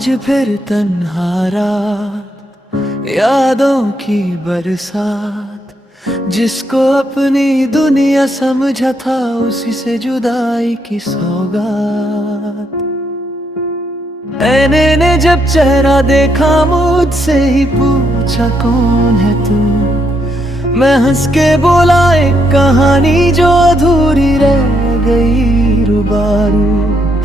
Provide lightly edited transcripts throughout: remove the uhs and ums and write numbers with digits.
आज फिर तन्हा रात, यादों की बरसात, जिसको अपनी दुनिया समझा था उसी से जुदाई की सौगात। ऐने ने जब चेहरा देखा मुझसे ही पूछा कौन है तू, मैं हंस के बोला एक कहानी जो अधूरी रह गई रुबारू।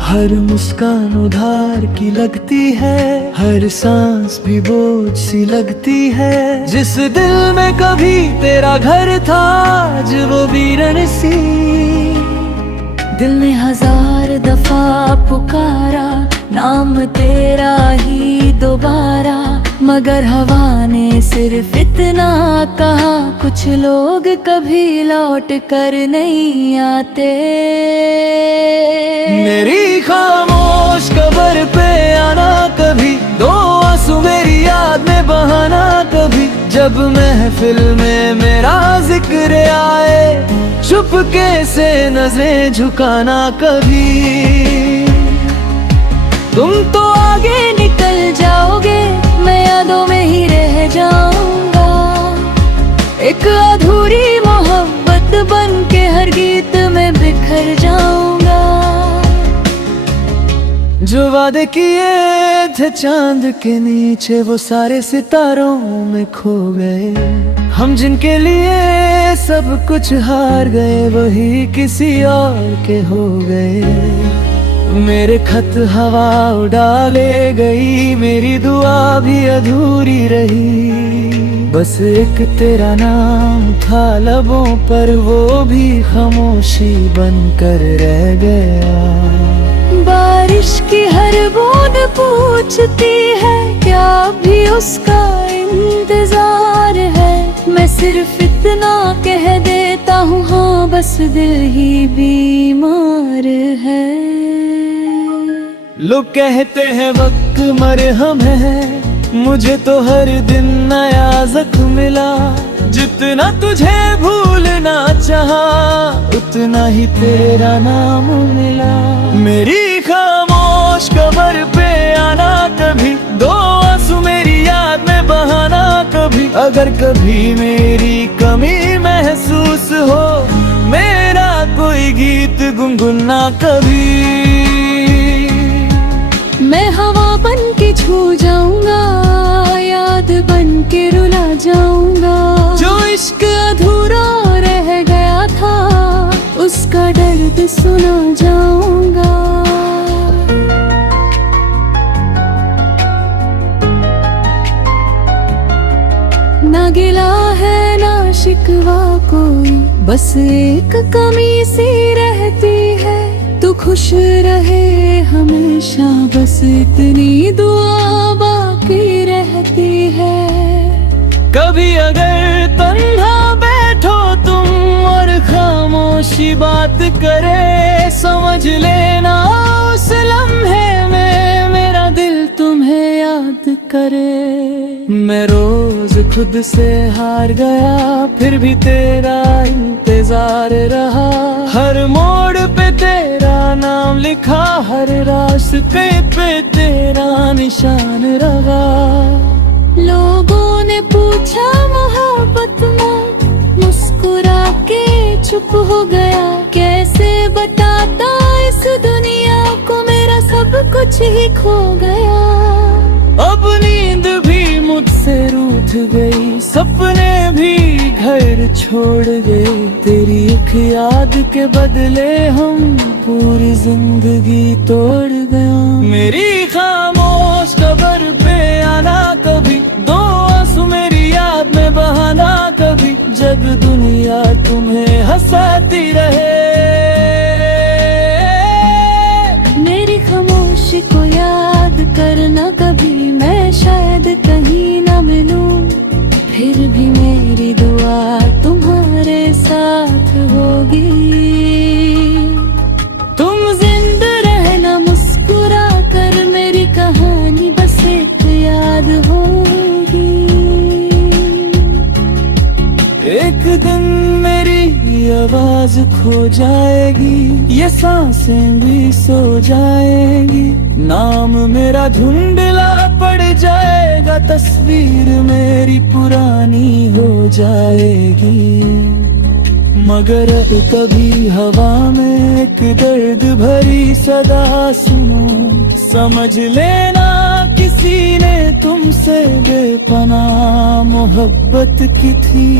हर मुस्कान उधार की लगती है, हर सांस भी बोझ सी लगती है। जिस दिल में कभी तेरा घर था आज वो वीरन सी। दिल ने 1000 दफा पुकारा नाम तेरा ही दोबारा, मगर हवा ने सिर्फ इतना कहा कुछ लोग कभी लौट कर नहीं आते। मेरी खामोश कब्र पे आना कभी, दो आंसू मेरी याद में बहाना कभी। जब महफिल में मेरा जिक्र आए चुपके से नजरें झुकाना कभी। तुम तो आगे निकल जाओगे, मैं यादों में ही रह जाऊंगा। एक अधूरी मोहब्बत बन के हर गीत में बिखर जाऊंगा। जो वादे किए थे चांद के नीचे वो सारे सितारों में खो गए। हम जिनके लिए सब कुछ हार गए वही किसी और के हो गए। मेरे खत हवा उड़ा ले गई, मेरी दुआ भी अधूरी रही। बस एक तेरा नाम था लबों पर, वो भी खामोशी बनकर रह गया। बारिश की हर बूंद पूछती है क्या भी उसका इंतजार है। मैं सिर्फ इतना कह देता हूँ हाँ, बस दिल ही बीमार है। लोग कहते हैं वक्त मरहम है, मुझे तो हर दिन नया जख्म मिला। जितना तुझे भूलना चाहा उतना ही तेरा नाम मिला। मेरी खामोश कब्र पे आना कभी, दो आंसू मेरी याद में बहाना कभी। अगर कभी मेरी कमी महसूस हो मेरा कोई गीत गुनगुना कभी। मैं हवा बन के छू जाऊंगा, याद बन के रुला जाऊंगा। जो इश्क अधूरा रह गया था उसका दर्द सुना जाऊंगा। ना गिला है ना शिकवा कोई, बस एक कमी सी रहती है। तू खुश रहे हमेशा बस इतनी दुआ बाकी रहती है। कभी अगर तन्हा बैठो तुम और खामोशी बात करे, समझ लेना उस लम्हे में मेरा दिल तुम्हें याद करे। मैं रोज खुद से हार गया फिर भी तेरा इंतजार रहा। हर मोड़ पे तेरा नाम लिखा, हर रास्ते पे तेरा निशान रहा। लोगों ने पूछा मोहब्बत में, मुस्कुरा के चुप हो गया। कैसे बताता इस दुनिया को मेरा सब कुछ ही खो गया। अब नींद भी मुझसे रूठ गई, सपने भी घर छोड़ गए। तेरी एक याद के बदले हम पूरी जिंदगी तोड़ गया। मेरी खामोश कब्र पे आना कभी, दो आंसू मेरी याद में बहाना कभी। जग दुनिया तुम्हें हंसाती रहे। मेरी खामोशी को याद करना कभी, मैं शायद कहीं ना मिलूं। फिर भी मेरी दुआ तुम्हारे साथ होगी। तुम जिंदा रहना मुस्कुरा कर, मेरी कहानी बस एक याद होगी। एक दिन मेरी आवाज खो जाएगी, ये सांसें भी सो जाएंगी। नाम मेरा धुंधला पड़ जाएगा, तस्वीर मेरी पुरानी हो जाएगी। मगर अब कभी हवा में एक दर्द भरी सदा सुनो, समझ लेना किसी ने तुमसे बेपनाह मोहब्बत की थी,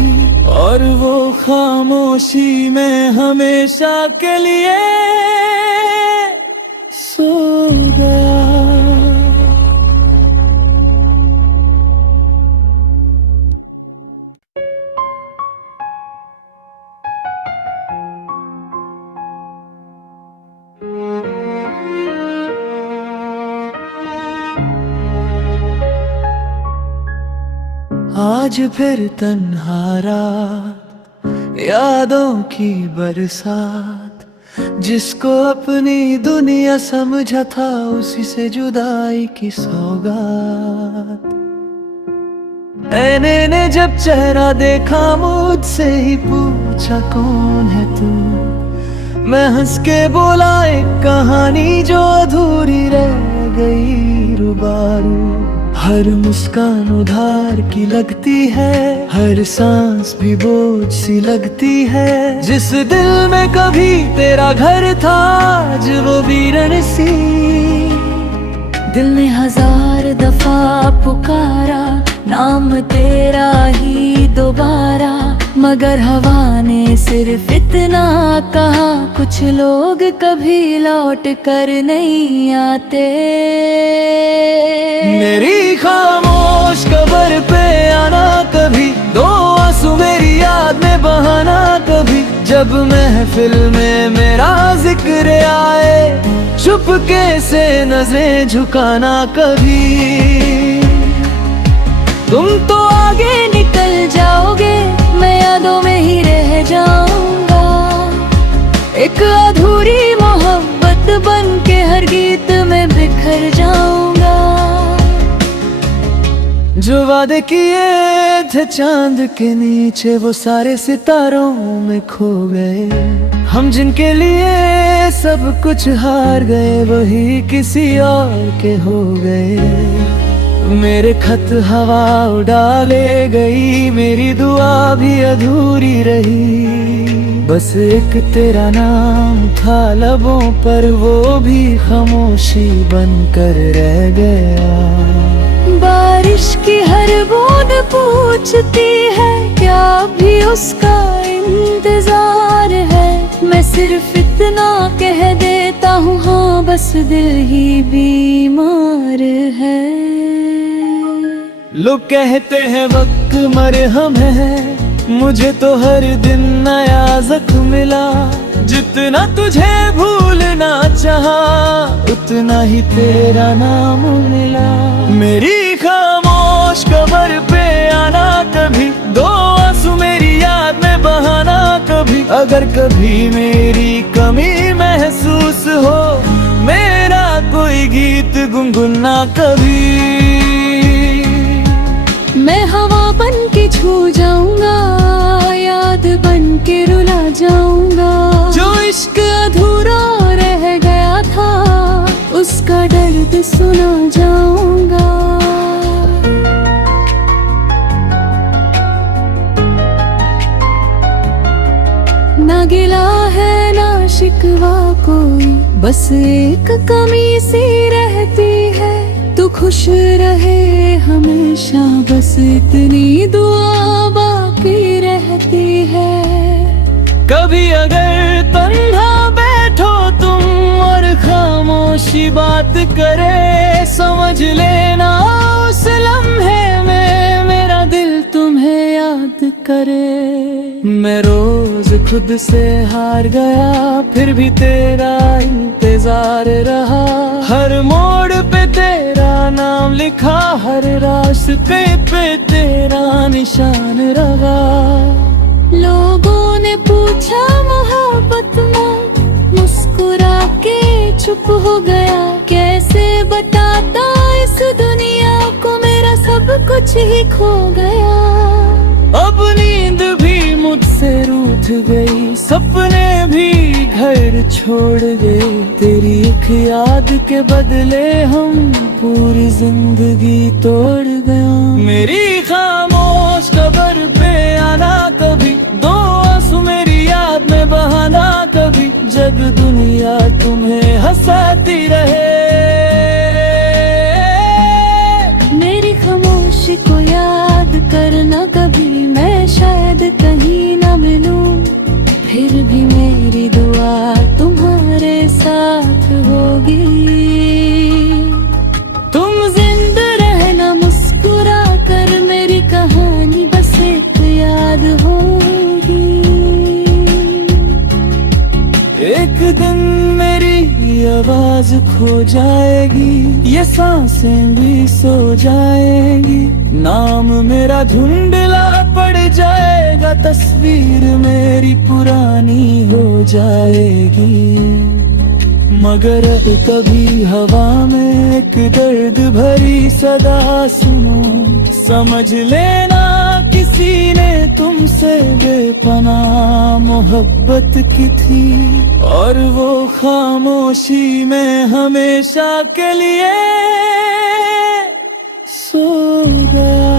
और वो खामोशी में हमेशा के लिए सो गया। आज फिर तन्हा रात, यादों की बरसात, जिसको अपनी दुनिया समझा था उसी से जुदाई की सौगात। ऐने ने जब चेहरा देखा मुझसे ही पूछा कौन है तू, मैं हंस के बोला एक कहानी जो अधूरी रह गई रुबारू। हर मुस्कान उधार की लगती है, हर सांस भी बोझ सी लगती है। जिस दिल में कभी तेरा घर था आज वो वीरन सी। दिल ने 1000 दफा पुकारा नाम तेरा ही दोबारा, मगर हवा ने सिर्फ इतना कहा, कुछ लोग कभी लौट कर नहीं आते। मेरी खामोश कब्र पे आना कभी, दो आंसू मेरी याद में बहाना कभी। जब महफिल में मेरा जिक्र आए, चुपके से नजरें झुकाना कभी। तुम तो आगे निकल जाओगे, मैं यादों में ही रह जाऊंगा। एक अधूरी मोहब्बत बन के हर गीत में बिखर जाऊंगा। जो वादे किए थे चांद के नीचे, वो सारे सितारों में खो गए। हम जिनके लिए सब कुछ हार गए, वही किसी और के हो गए। मेरे खत हवा उड़ा ले गई, मेरी दुआ भी अधूरी रही। बस एक तेरा नाम था लबों पर, वो भी खामोशी बनकर रह गया। बारिश की हर बूंद पूछती है, क्या भी उसका इंतजार है। मैं सिर्फ इतना कह देता हूँ, हाँ बस दिल ही बीमार है। लोग कहते हैं वक्त मरहम है, मुझे तो हर दिन नया जख्म मिला। जितना तुझे भूलना चाहा, उतना ही तेरा नाम मिला। मेरी खामोश कब्र पे आना कभी, दो आंसू मेरी याद में बहाना कभी। अगर कभी मेरी कमी महसूस हो, मेरा कोई गीत गुनगुना कभी। मैं हवा बन के छू जाऊंगा, याद बन के रुला जाऊंगा। जो इश्क अधूरा रह गया था, उसका दर्द सुना जाऊंगा। ना गिला है ना शिकवा कोई, बस एक कमी सी रहती है। तू खुश रहे हमेशा, बस इतनी दुआ बाकी रहती है। कभी अगर तन्हा बैठो तुम और खामोशी बात करे, समझ लेना उस लम्हे में मेरा दिल तुम्हें याद करे। मैं रोज खुद से हार गया, फिर भी तेरा इंतजार रहा। हर मोड़ पे तेरा नाम लिखा, हर रास्ते पे तेरा निशान रहा। लोगों ने पूछा मोहब्बत में, मुस्कुरा के चुप हो गया। कैसे बताता इस दुनिया को, मेरा सब कुछ ही खो गया। अब नींद भी मुझसे रूठ उठ गई, सपने भी घर छोड़ गए। तेरी एक याद के बदले हम पूरी जिंदगी तोड़ गया। मेरी खामोश कब्र पे आना कभी, दो आंसू मेरी याद में बहाना कभी, जग दुनिया तुम्हें हंसाती रहे। मेरी खामोशी को याद करना कभी, मैं शायद कहीं ना मिलूं, फिर भी मेरी दुआ तुम्हारे साथ होगी। तुम जिंदा रहना मुस्कुरा कर, मेरी कहानी बस एक याद होगी। एक दिन मेरी आवाज खो जाएगी, ये सांसें भी सो जाएगी, नाम मेरा धुंधला पड़ जाएगा, तस्वीर मेरी पुरानी हो जाएगी। मगर अब कभी हवा में एक दर्द भरी सदा सुनो, समझ लेना किसी ने तुमसे बेपनाह मोहब्बत की थी, और वो खामोशी में हमेशा के लिए सो गया।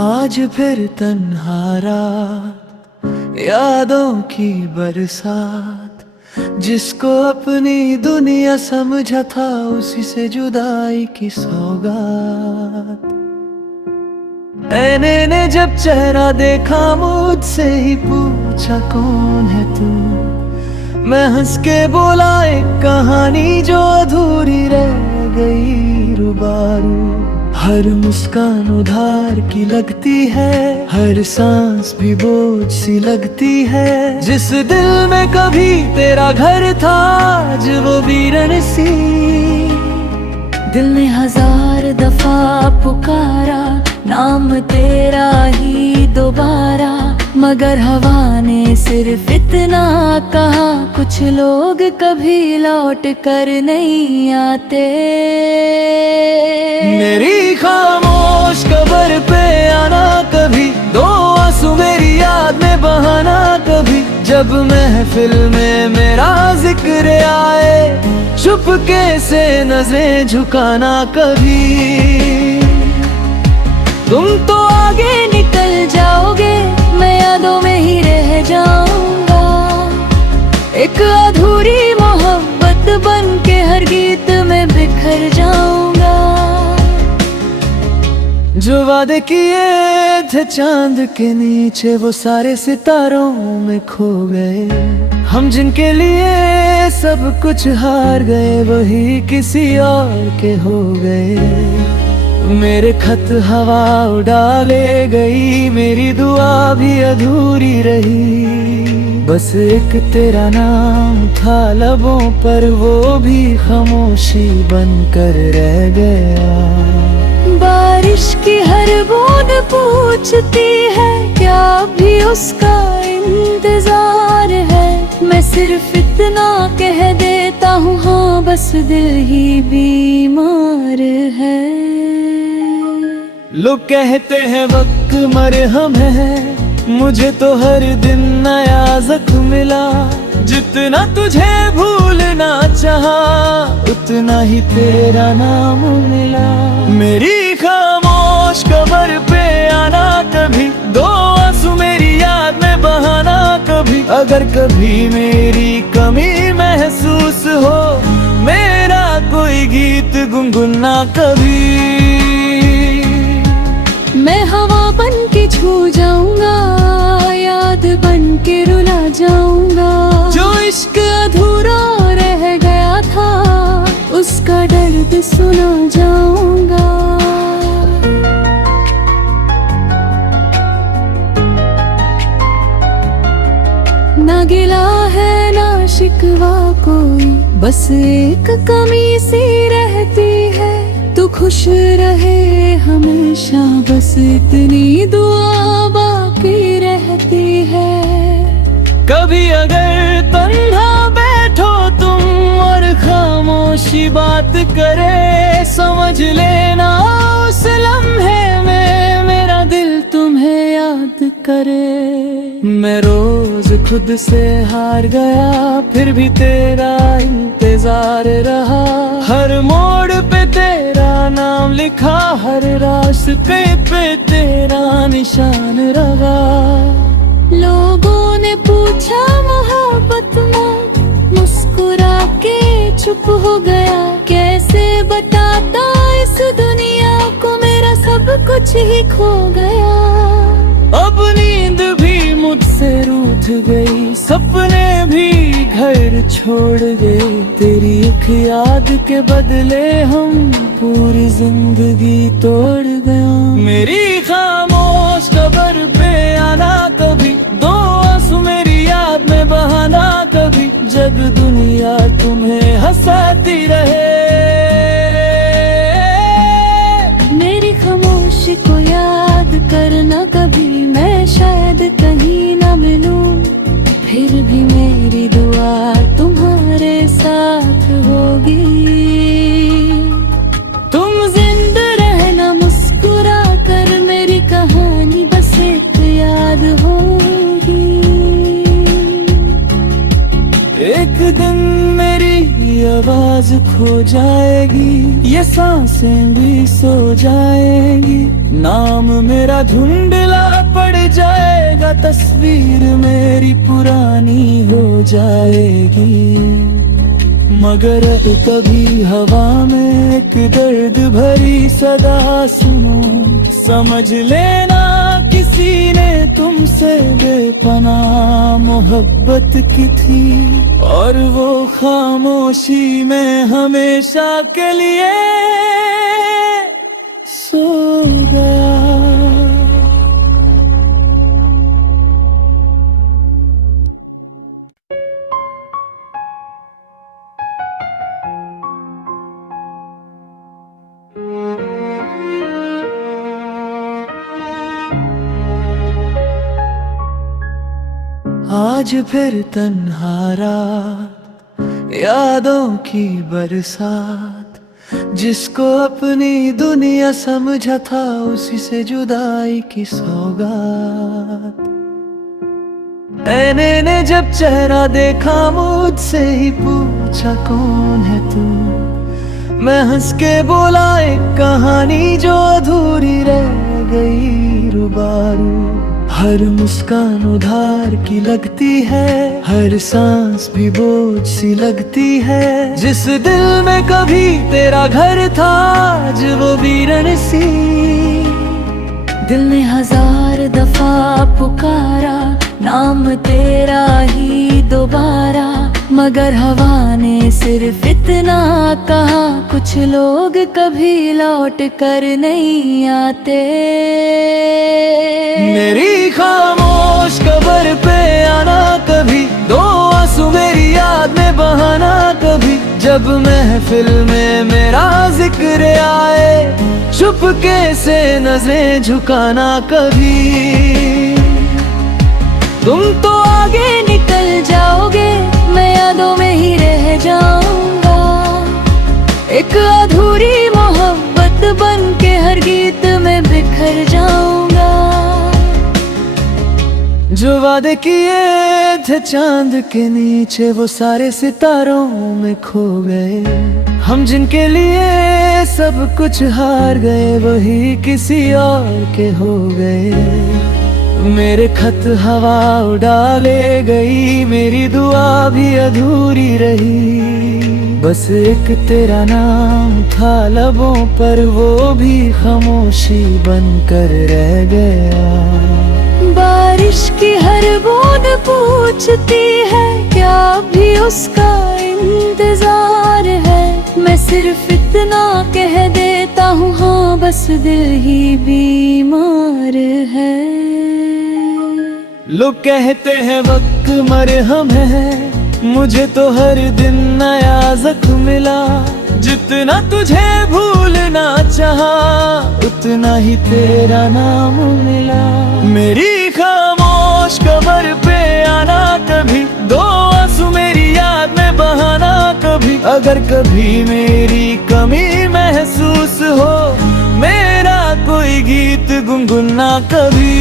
आज फिर तन्हा रात, यादों की बरसात, जिसको अपनी दुनिया समझा था उसी से जुदाई की सौगात। ऐने ने जब चेहरा देखा मुझसे ही पूछा कौन है तू, मैं हंस के बोला एक कहानी जो अधूरी रह गई रुबारू। हर मुस्कान उधार की लगती है, हर सांस भी बोझ सी लगती है, जिस दिल में कभी तेरा घर था आज वो वीरन सी। दिल ने हजार दफा पुकारा नाम तेरा ही दोबारा, मगर हवा ने सिर्फ इतना कहा, कुछ लोग कभी लौट कर नहीं आते। मेरी खामोश कब्र पे आना कभी, दो आंसू मेरी याद में बहाना कभी, जब महफिल में मेरा जिक्र आए, चुपके से नजरें झुकाना कभी। तुम तो आगे निकल जाओगे, मैं यादों में ही रह जाऊंगा, एक अधूरी मोहब्बत बन के हर गीत में बिखर जाऊंगा। जो वादे किए थे चांद के नीचे वो सारे सितारों में खो गए, हम जिनके लिए सब कुछ हार गए वही किसी और के हो गए। मेरे खत हवा उड़ा ले गई, मेरी दुआ भी अधूरी रही, बस एक तेरा नाम था लबों पर, वो भी खामोशी बनकर रह गया। बारिश की हर बूंद पूछती है क्या भी उसका इंतजार है, मैं सिर्फ इतना कह देता हूँ हाँ बस दिल ही बीमार है। लोग कहते हैं वक्त मरहम है, मुझे तो हर दिन नया जख्म मिला, जितना तुझे भूलना चाहा उतना ही तेरा नाम मिला। मेरी खामोश कब्र पे आना कभी, दो आंसू मेरी याद में बहाना कभी, अगर कभी मेरी कमी महसूस हो मेरा कोई गीत गुनगुना कभी। मैं हवा बन के छू जाऊंगा, याद बन के रुला जाऊंगा, जो इश्क अधूरा रह गया था उसका दर्द सुना जाऊंगा। ना गिला है ना शिकवा कोई, बस एक कमी सी रहती है, तू खुश रहे हमेशा। हमेशा बस इतनी दुआ बाकी रहती है। कभी अगर तन्हा बैठो तुम और खामोशी बात करे, समझ लेना उस लम्हे में मेरा दिल तुम्हें याद करे। मैं रोज खुद से हार गया फिर भी तेरा इंतजार रहा, हर मोड़ पे तेरा नाम लिखा, हर रास्ते पे तेरा निशान रहा। लोगों ने पूछा मोहब्बत में, मुस्कुरा के चुप हो गया, कैसे बताता इस दुनिया को मेरा सब कुछ ही खो गया। अब नींद भी मुझसे रूठ गई, सपने भी घर छोड़ गए, तेरी एक याद के बदले हम पूरी जिंदगी तोड़ गया। मेरी खामोश कब्र पे आना कभी, दो आंसू मेरी याद में बहाना कभी, जब दुनिया तुम्हें हंसाती रहे। मेरी खामोशी को याद करना कभी, मैं शायद कहीं ना मिलूं, फिर भी मेरी दुआ तुम्हारे साथ होगी। तुम जिंदा रहना मुस्कुरा कर, मेरी कहानी बस एक याद होगी। एक दिन मेरी आवाज खो जाएगी, ये सांसें भी सो जाएंगी, नाम मेरा धुंधला पड़ जाएगा, तस्वीर मेरी पुरानी हो जाएगी। मगर कभी हवा में एक दर्द भरी सदा सुनो, समझ लेना किसी ने तुमसे बेपनाह मोहब्बत की थी, और वो खामोशी में हमेशा के लिए सो गया। आज फिर तन्हा रात, यादों की बरसात, जिसको अपनी दुनिया समझा था उसी से जुदाई की सौगात। ऐने ने जब चेहरा देखा मुझसे ही पूछा कौन है तू, मैं हंस के बोला एक कहानी जो अधूरी रह गई रुबारू। हर मुस्कान उधार की लगती है, हर सांस भी बोझ सी लगती है, जिस दिल में कभी तेरा घर था आज वो वीरन सी। दिल ने हजार दफा पुकारा नाम तेरा ही दोबारा, मगर हवा ने सिर्फ इतना कहा, कुछ लोग कभी लौट कर नहीं आते। मेरी खामोश कब्र पे आना कभी, दो आंसू मेरी याद में बहाना कभी, जब महफिल में मेरा जिक्र आए, चुपके से नजरें झुकाना कभी। तुम तो आगे निकल जाओगे, मैं यादों में ही रह जाऊंगा, एक अधूरी मोहब्बत बन के हर गीत में बिखर जाऊंगा। जो वादे किए थे चांद के नीचे वो सारे सितारों में खो गए, हम जिनके लिए सब कुछ हार गए वही किसी और के हो गए। मेरे खत हवा उड़ा ले गई, मेरी दुआ भी अधूरी रही, बस एक तेरा नाम था लबों पर, वो भी खामोशी बनकर रह गया। बारिश की हर बूंद पूछती है क्या भी उसका इंतजार है, मैं सिर्फ इतना कह देता हूँ हाँ बस दिल ही बीमार है। लोग कहते हैं वक्त मरहम है, मुझे तो हर दिन नया जख्म मिला, जितना तुझे भूलना चाहा उतना ही तेरा नाम मिला। मेरी खामोश कब्र पे आना कभी, दो आंसू मेरी याद में बहाना कभी। अगर कभी मेरी कमी महसूस हो, मेरा कोई गीत गुनगुना कभी।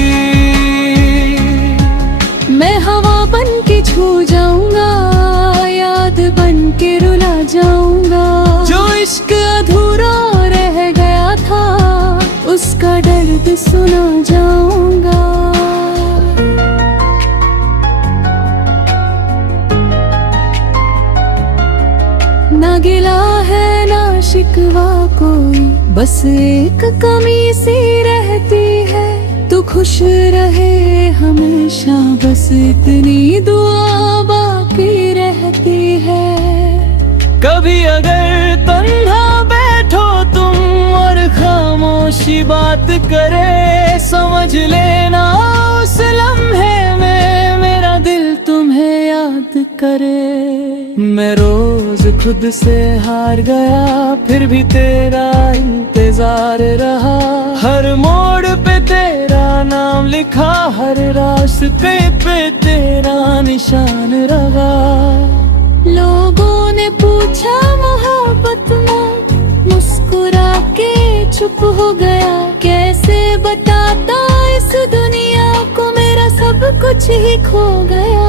मैं हवा बन के छू जाऊंगा, याद बन के रुला जाऊंगा। जो इश्क अधूरा रह गया था, उसका दर्द सुना जाऊंगा। ना गिला है ना शिकवा कोई, बस एक कमी सी रहती है। तू खुश रहे हमेशा, बस इतनी दुआ बाकी रहती है। कभी अगर तन्हा बैठो तुम और खामोशी बात करे, समझ लेना उस लम्हे में मेरा दिल तुम्हें याद करे। मैं रोज खुद से हार गया, फिर भी तेरा इंतजार रहा। हर मोड़ पे तेरा नाम लिखा, हर रास्ते पे तेरा निशान रहा। लोगों ने पूछा मोहब्बत में, मुस्कुरा के चुप हो गया। कैसे बताता इस दुनिया को, मेरा सब कुछ ही खो गया।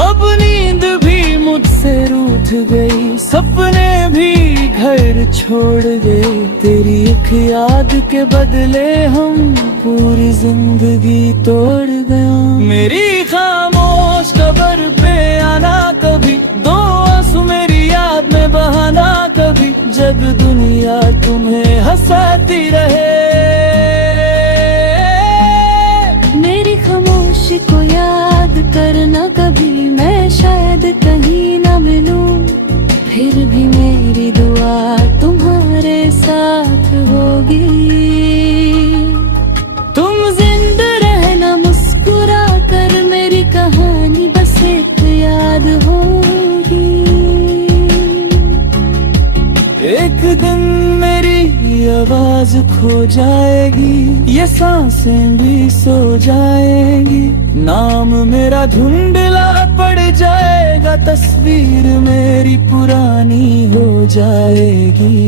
अब नींद भी मुझसे रूठ गई, सपने भी घर छोड़ गए। तेरी एक याद के बदले हम पूरी जिंदगी तोड़ गया। मेरी खामोश कब्र पे आना कभी, दो आंसू मेरी याद में बहाना कभी। जब दुनिया तुम्हें हंसाती रहे, मेरी खामोशी को याद करना कभी। मैं शायद कहीं न मिलूं, फिर भी मेरी दुआ तुम्हारे साथ होगी। तुम जिंदा रहना मुस्कुरा कर, मेरी कहानी बस एक याद होगी। एक दिन मेरी आवाज खो जाएगी, ये सांसें भी सो जाएंगी। नाम मेरा धुंधला पड़ जाएगा, तस्वीर मेरी पुरानी हो जाएगी।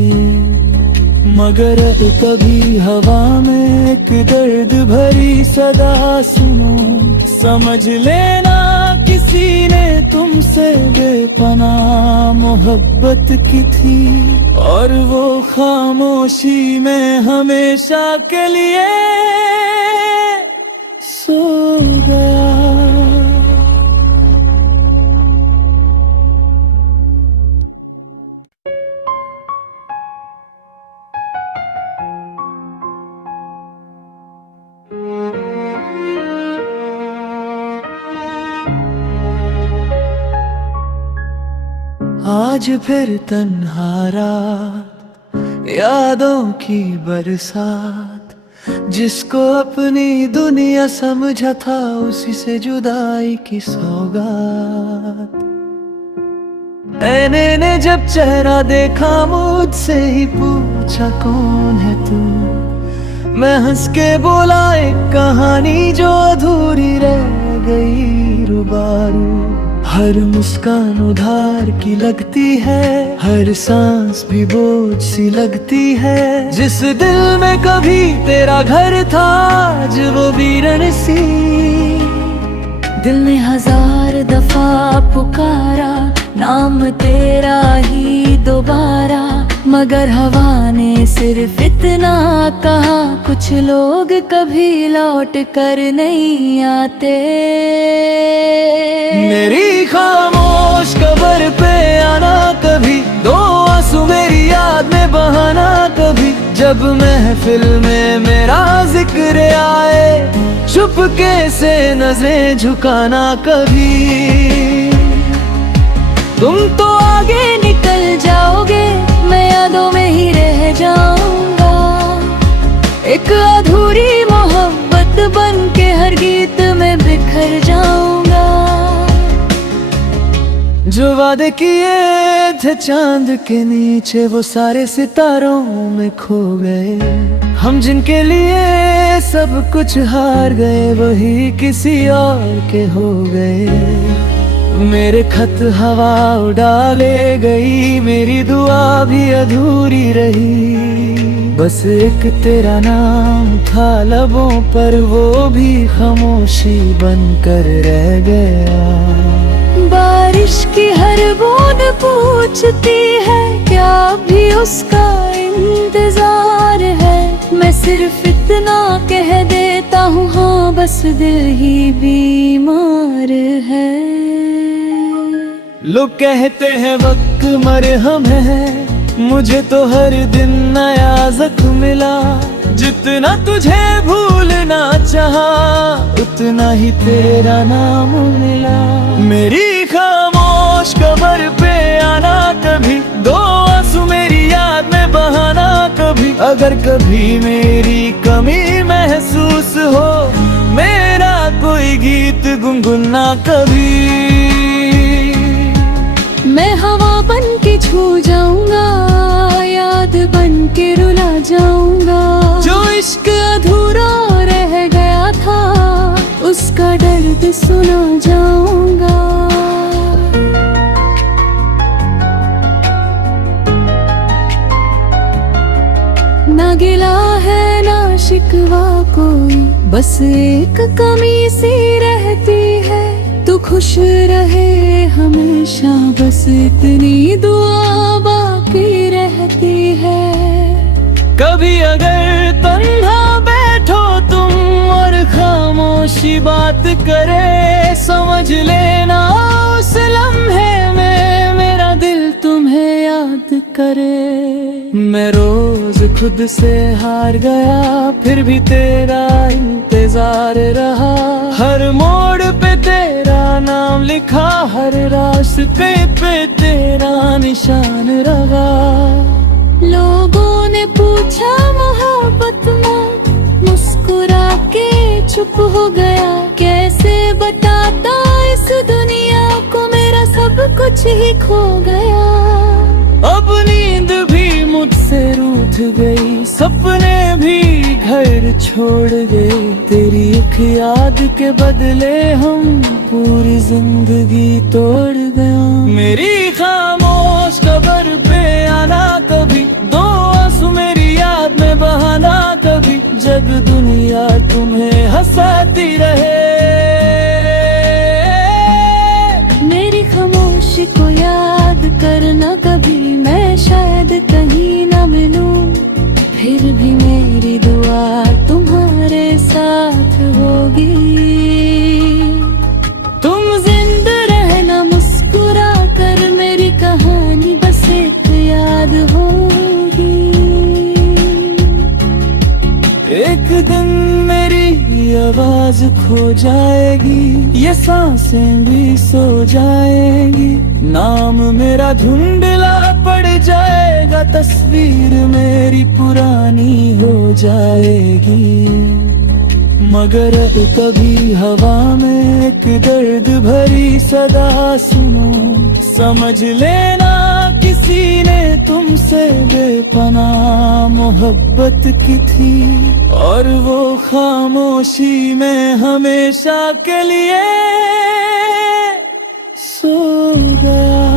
मगर कभी हवा में एक दर्द भरी सदा सुनो, समझ लेना किसी ने तुमसे बेपनाह मोहब्बत की थी। और वो खामोशी में हमेशा के लिए सो गया। आज फिर तन्हा रात, यादों की बरसात। जिसको अपनी दुनिया समझा था, उसी से जुदाई की सौगात। ऐने ने जब चेहरा देखा, मुझसे ही पूछा कौन है तू। मैं हंस के बोला एक कहानी जो अधूरी रह गई रुबारू। हर मुस्कान उधार की लगती है, हर सांस भी बोझ सी लगती है। जिस दिल में कभी तेरा घर था, आज वो वीरन सी। दिल ने 1000 दफा पुकारा, नाम तेरा ही दोबारा। मगर हवा ने सिर्फ इतना कहा, कुछ लोग कभी लौट कर नहीं आते। मेरी खामोश कब्र पे आना कभी, दो आंसू मेरी याद में बहाना कभी। जब महफिल में मेरा जिक्र आए, चुपके से नजरें झुकाना कभी। तुम तो आगे निकल जाओगे, मैं यादों में ही रह जाऊंगा। एक अधूरी मोहब्बत बन के हर गीत में बिखर जाऊंगा। जो वादे किए थे चांद के नीचे वो सारे सितारों में खो गए। हम जिनके लिए सब कुछ हार गए वही किसी और के हो गए। मेरे खत हवा उड़ा ले गई, मेरी दुआ भी अधूरी रही। बस एक तेरा नाम था लबों पर, वो भी खामोशी बनकर रह गया। बारिश की हर बूंद पूछती है क्या भी उसका इंतजार है। मैं सिर्फ इतना कह देता हूँ हाँ, बस दिल ही बीमार है। लोग कहते हैं वक्त मरहम है, मुझे तो हर दिन नया जख्म मिला। जितना तुझे भूलना चाहा उतना ही तेरा नाम मिला। मेरी खामोश कब्र पे आना कभी, दो आंसू मेरी याद में बहाना कभी। अगर कभी मेरी कमी महसूस हो, मेरा कोई गीत गुनगुना कभी। मैं हवा बन के छू जाऊंगा, याद बन के रुला जाऊंगा। जो इश्क अधूरा रह गया था उसका दर्द सुना जाऊंगा। ना गिला है ना शिकवा कोई, बस एक कमी सी रहती है। तू खुश रहे हमेशा, बस इतनी दुआ बाकी रहती है। कभी अगर तन्हा बैठो तुम और खामोशी बात करे, समझ लेना उस लम्हे में मेरा दिल तुम्हें याद करे। मैं रोज खुद से हार गया, फिर भी तेरा इंतजार रहा। हर मोड़ पे तेरा नाम लिखा, हर रास्ते पे तेरा निशान रहा। लोगों ने पूछा मोहब्बत में, मुस्कुरा के चुप हो गया। कैसे बताता इस दुनिया को मेरा सब कुछ ही खो गया। अब नींद भी मुझसे रूठ गई, सपने भी घर छोड़ गए। तेरी एक याद के बदले हम पूरी जिंदगी तोड़ गया। मेरी खामोश कब्र पे आना कभी, दो आंसू मेरी याद में बहाना कभी। जब दुनिया तुम्हें हंसाती रहे, मेरी खामोशी को याद करना कभी। मैं शायद कहीं न मिलूं, फिर भी मेरी दुआ तुम्हारे साथ होगी। तुम जिंदा रहना मुस्कुरा कर, मेरी कहानी बस एक याद होगी। एक दिन मेरी आवाज खो जाएगी, ये सांसें भी सो जाएंगी। नाम मेरा धुंधला पड़ जाएगा, तस्वीर मेरी पुरानी हो जाएगी। मगर कभी हवा में एक दर्द भरी सदा सुनो, समझ लेना किसी ने तुमसे बेपनाह मोहब्बत की थी। और वो खामोशी में हमेशा के लिए सो गया।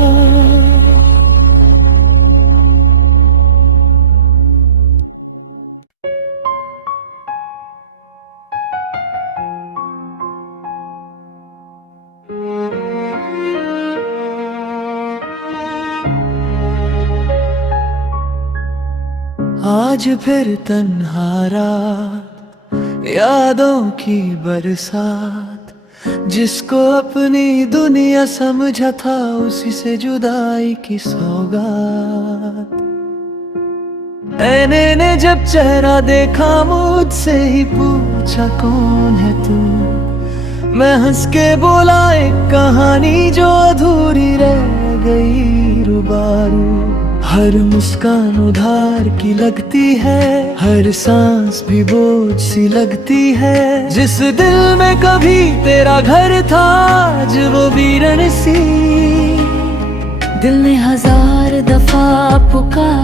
आज फिर तन्हा रात, यादों की बरसात। जिसको अपनी दुनिया समझा था उसी से जुदाई की सौगात। ऐने ने जब चेहरा देखा मुझसे ही पूछा कौन है तू। मैं हंस के बोला एक कहानी जो अधूरी रह गई रुबारू। हर मुस्कान उधार की लगती है, हर सांस भी बोझ सी लगती है। जिस दिल में कभी तेरा घर था आज वो वीरन सी दिल ने हजार दफा पुकार